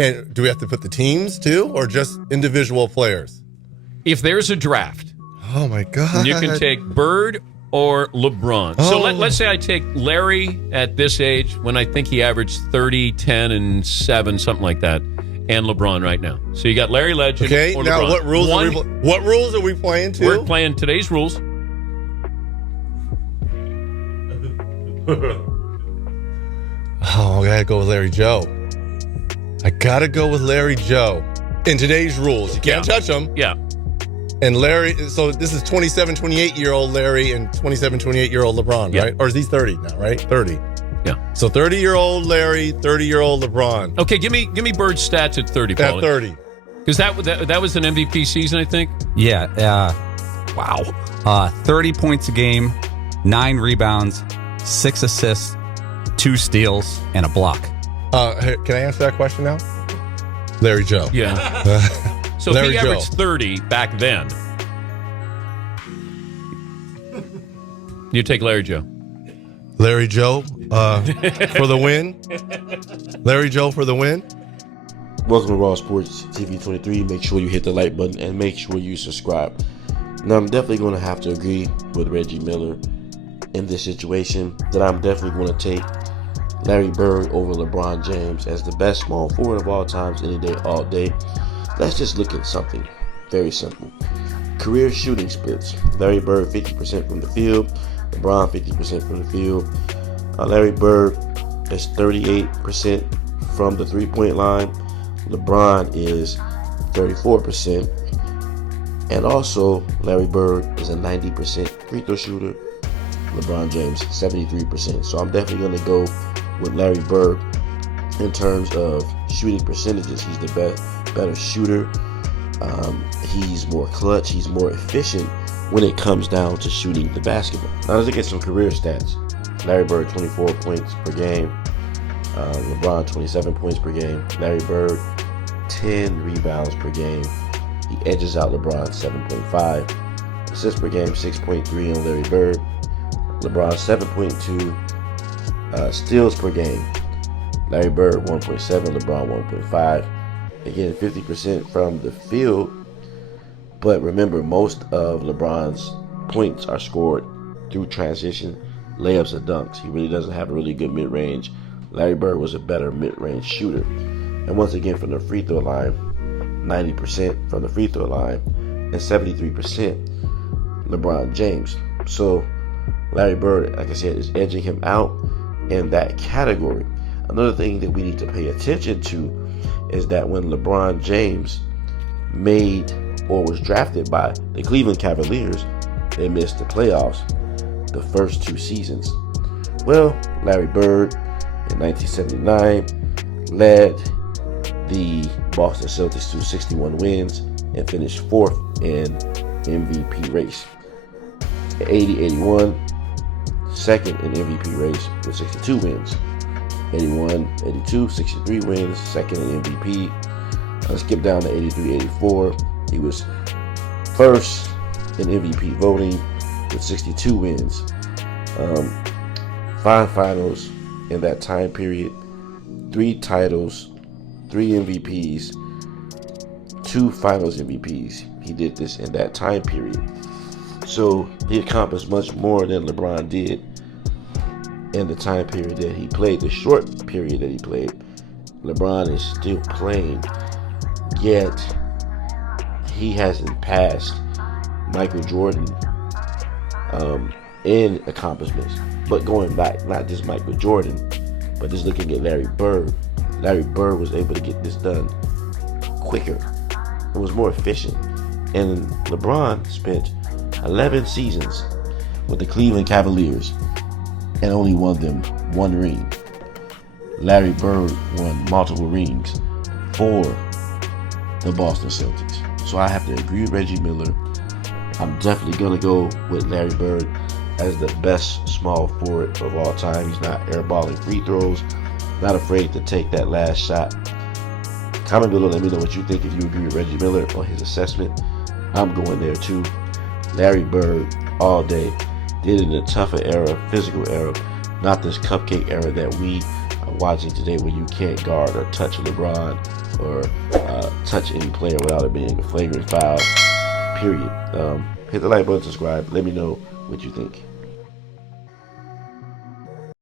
And do we have to put the teams too, or just individual players? If there's a draft, Oh my God! you can take Bird or LeBron. So let's say I take Larry at this age, when I think he averaged 30, 10, and 7, something like that, and LeBron right now. So you got Larry Legend Okay, or now LeBron. what rules are we playing to? We're playing today's rules. Oh, I gotta go with Larry Joe. I gotta go with Larry Joe. In today's rules, you can't touch him. Yeah. And Larry, so this is 27, 28-year-old Larry and 27, 28-year-old LeBron, Yeah. right? Or is he 30 now, right? 30. Yeah. So 30-year-old Larry, 30-year-old LeBron. Okay, give me Bird's stats at 30, At Paulie. 30. Because that was an MVP season, I think. Yeah. Wow. 30 points a game, 9 rebounds, 6 assists, 2 steals, and a block. Hey, can I answer that question now? Larry Joe. Yeah. So Larry if he Joe. averaged 30 back then, you take Larry Joe. Larry Joe for the win. Larry Joe for the win. Welcome to Raw Sports TV 23. Make sure you hit the like button and make sure you subscribe. Now, I'm definitely going to have to agree with Reggie Miller in this situation that I'm definitely going to take Larry Bird over LeBron James as the best small forward of all times, any day, all day. Let's just look at something very simple. Career shooting splits. Larry Bird 50% from the field, LeBron 50% from the field. Larry Bird is 38% from the three-point line. LeBron is 34%. And also, Larry Bird is a 90% free throw shooter. LeBron James, 73%. So I'm definitely going to go with Larry Bird in terms of shooting percentages. He's the better shooter. He's more clutch. He's more efficient when it comes down to shooting the basketball. Now let's look at some career stats. Larry Bird, 24 points per game. LeBron, 27 points per game. Larry Bird, 10 rebounds per game. He edges out LeBron, 7.5. Assists per game, 6.3 on Larry Bird. LeBron, 7.2. Steals per game. Larry Bird, 1.7. LeBron, 1.5. Again, 50% from the field. But remember, most of LeBron's points are scored through transition, layups, and dunks. He really doesn't have a really good mid-range. Larry Bird was a better mid-range shooter. And once again, from the free throw line, 90% from the free throw line, and 73% LeBron James. So Larry Bird, like I said, is edging him out in that category. Another thing that we need to pay attention to is that when LeBron James made or was drafted by the Cleveland Cavaliers, they missed the playoffs the first 2 seasons. Well, Larry Bird in 1979 led the Boston Celtics to 61 wins and finished 4th in MVP race. 80-81, 2nd in MVP race with 62 wins. 81-82, 63 wins, 2nd in MVP. Let's skip down to 83-84. He was 1st in MVP voting with 62 wins. 5 finals in that time period, 3 titles, 3 MVPs, 2 finals MVPs. He did this in that time period. So he accomplished much more than LeBron did in the time period that he played, the short period that he played. LeBron is still playing, yet he hasn't passed Michael Jordan in accomplishments. But going back, not just Michael Jordan, but just looking at Larry Bird. Larry Bird was able to get this done quicker. It was more efficient. And LeBron spent 11 seasons with the Cleveland Cavaliers and only won them 1 ring. Larry Bird won multiple rings for the Boston Celtics. So I have to agree with Reggie Miller. I'm definitely going to go with Larry Bird as the best small forward of all time. He's not airballing free throws, not afraid to take that last shot. Comment below, let me know what you think, if you agree with Reggie Miller on his assessment. I'm going there too. Larry Bird all day. Did it in a tougher era, physical era, not this cupcake era that we are watching today where you can't guard or touch LeBron or touch any player without it being a flagrant foul, period. Hit the like button, subscribe. Let me know what you think.